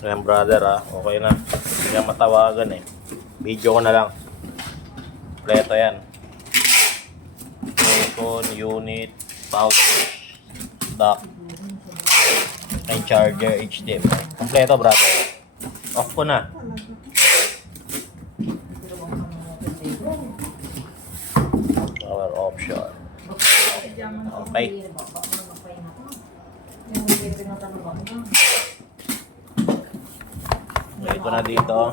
Ayan brother okay na. Hindi na matawagan eh. Video ko na lang. Kompleto yan. Aircon, unit, pouch, dock, may charger, HDMI. Kompleto brother. Off ko na. Power option. Okay. Ito na dito.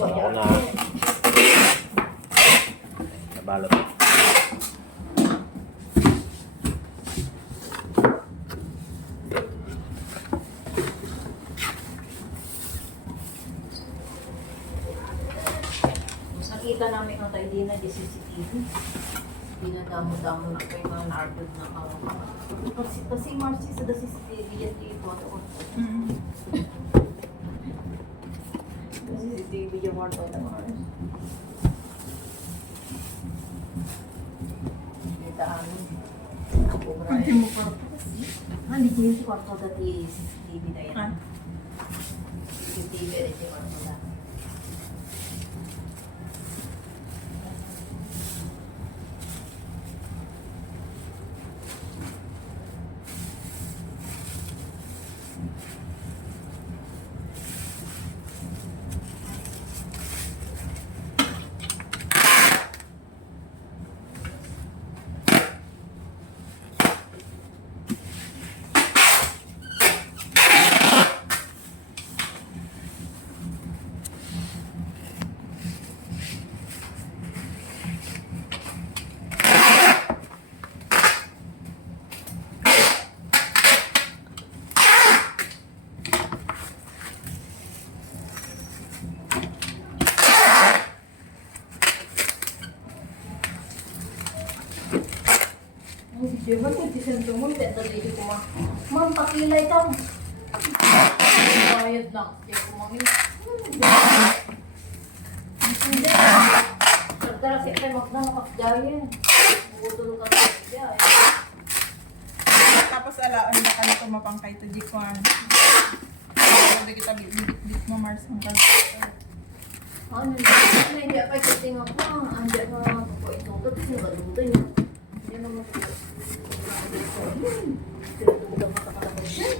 Ako na. Nabalot. Nakita namin kung tayo din na di CCTV. Dinadamo-damo na kayo mga narbod na kawawa. Kasi Marcy sa the CCTV yan dito. CCTV yung mga ito na Mars. Kita amin. Hindi mo pa. Hindi ko yung kwarto dati CCTV na yan. CCTV rin yung kwarto dati. Diba kung disento mo, hindi dito ko ma'am, pakilay ka. Bayad lang. Hindi ko mangin. Hindi. Pagdara siya tayo magdamakaksdayan. Bukutulong ka sa siya. Tapos alaan na ka na tumapang kay to Jikwan. Hindi kita bit mo Mars ang kalsita. Ano yun? Hindi pa ikating ako. Andiyan na naman po ito. Tapos yung galutan niya. Hindi naman po. Pinatulog ka kalabas siya.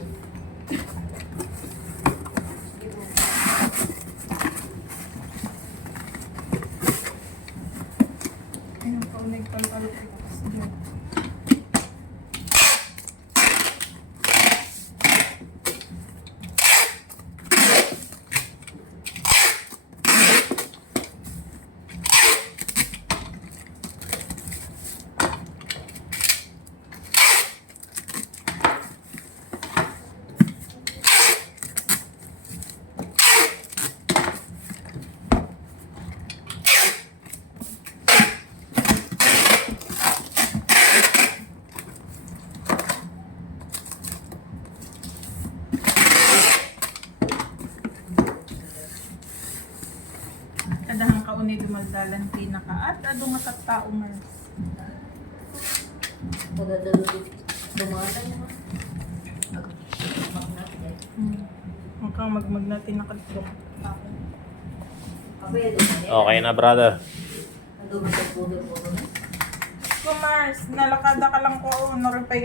Ayun pa, nagpalpalit ko kasi dyan. Kadahang kaunay dumaldalan pinaka at adong nga tao Mars. Pagdadalo dito. Dumalan mo. Mukhang magmag natin nakadito. Okay na brother. Ang dumalan po na. Kung Mars, nalakada ka lang ko, noripay